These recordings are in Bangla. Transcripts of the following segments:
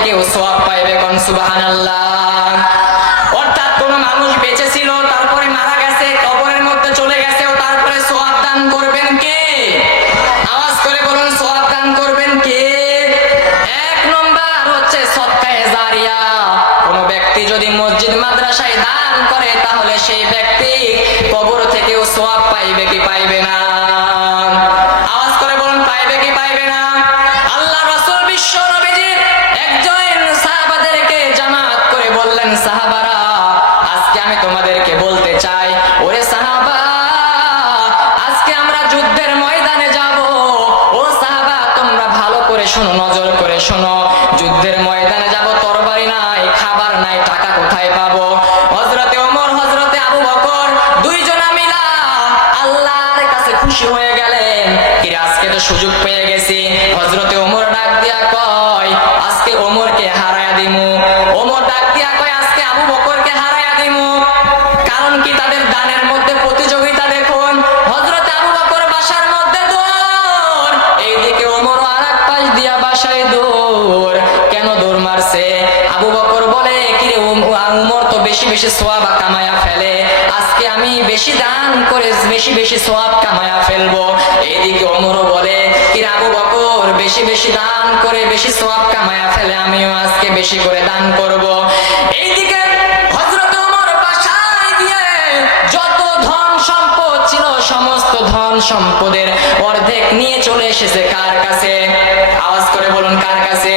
থেকেও সওয়াব পাইবে। কোন সুবহানাল্লাহ। অর্থাৎ কোন মানুষ বেঁচে ছিল, তারপরে মারা গেছে, কবরের মধ্যে চলে গেছে, তারপরে সওয়াব দান করবেন কে? আওয়াজ করে বলুন, সওয়াব দান করবেন কে? এক নম্বর হচ্ছে সদকায়ে জারিয়া। কোন ব্যক্তি যদি মসজিদ মাদ্রাসায় দান করে, তাহলে সেই ব্যক্তি কবর থেকেও সওয়াব পাইবে কি পাইবে না? আওয়াজ করে বলুন, পাইবে কি পাইবে না? আল্লাহ রাসূল বিশ্ব নবীজি একজন সাহাবাদেরকে জামাত করে বললেন, সাহাবারা আজকে আমি তোমাদেরকে বলতে চাই, ওরে সাহাবা আজকে আমরা যুদ্ধের ময়দানে যাব। ও সাহাবা তোমরা ভালো করে শোনো, নজর করে শোনো, যুদ্ধের ময়দানে যাব, তরবারি নাই, খাবার নাই, টাকা কোথায় পাবো? হযরতে ওমর, হযরতে আবু বকর দুইজনা মিলা আল্লাহর কাছে খুশি হয়ে গেলেন, কি আজকে তো সুযোগ পেয়ে গেছি। হযরতে ওমর ডাক দিয়া কয়, আজকে ওমরকে হারায়া দিমু। ওমর ডাক দিয়া কয়, আজকে আবু বকরকে হারায়া দিমু। কারণ কি? তাদের দানের মধ্যে প্রতিযোগিতা দেখুন। হযরতে আবু বকর বাসার মধ্যে দৌড়, এইদিকে ওমর আরেক পাশ দিয়া বাসায় দৌড়। কেন দৌড় মারছে? আবু বকর বলে, কি রে ওমর তো বেশি বেশি সওয়াব কামায়া ফেলে, আজকে আমি বেশি দান করে বেশি বেশি সওয়াব কামায়া ফেলবো। এইদিকে ওমরও বলে, কি আবু বকর বেশি বেশি দান করে বেশি সওয়াব কামায়া ফেলে, আমিও আজকে বেশি করে দান করব। এইদিকে হযরত ওমর বাসায় গিয়ে যত ধন সম্পদ ছিল সমস্ত ধন সম্পদের অর্ধেক নিয়ে চলে এসেছে কার কাছে? আওয়াজ করে বলুন, কার কাছে?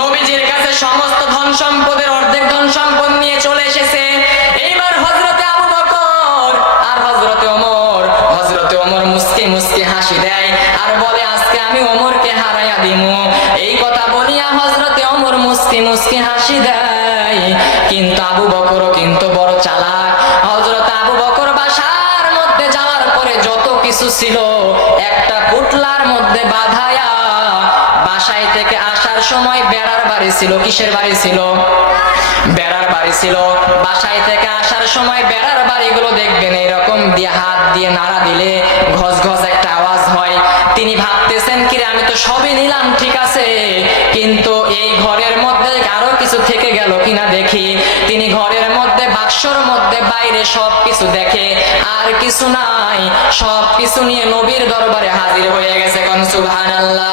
নবীজির কাছে সমস্ত ধন সম্পদের অর্ধেক ধন সম্পদ নিয়ে চলে এসেছে। এইবার হযরতে আবু বকর আর হযরতে ওমর মুস্কি মুস্কি হাসি দেয় আর বলে, আজকে আমি ওমরকে হারাইয়া দিমু। এই কথা বলিয়া হযরতে ওমর মুস্কি মুস্কি হাসি দেয়, কিন্তু আবু বকরও কিন্তু বড় চালাক। হযরত আবু বকর বাসার মধ্যে যাওয়ার পরে যত কিছু ছিল একটা পুটলার মধ্যে বাঁধায়া বাসায় থেকে আসার সময় বেড়ার বাড়ি ছিল। কিসের বাড়ি ছিল? বেড়ার বাড়ি ছিল। বাসায় থেকে আসার সময় বেড়ার বাড়িগুলো দেখবেন এরকম দিয়ে হাত দিয়ে নাড়া দিলে ঘস ঘস একটা আওয়াজ হয়। তিনি ভাবতেছেন, কি রে আমি তো সবই নিলাম ঠিক আছে, কিন্তু এই ঘরের মধ্যে আরো কিছু থেকে গেল কিনা দেখি। তিনি ঘরের মধ্যে বাক্সর মধ্যে বাইরে সবকিছু দেখে, আর কিছু নাই, সবকিছু নিয়ে নবীর দরবারে হাজির হয়ে গেছে। কোন সুবহানাল্লাহ।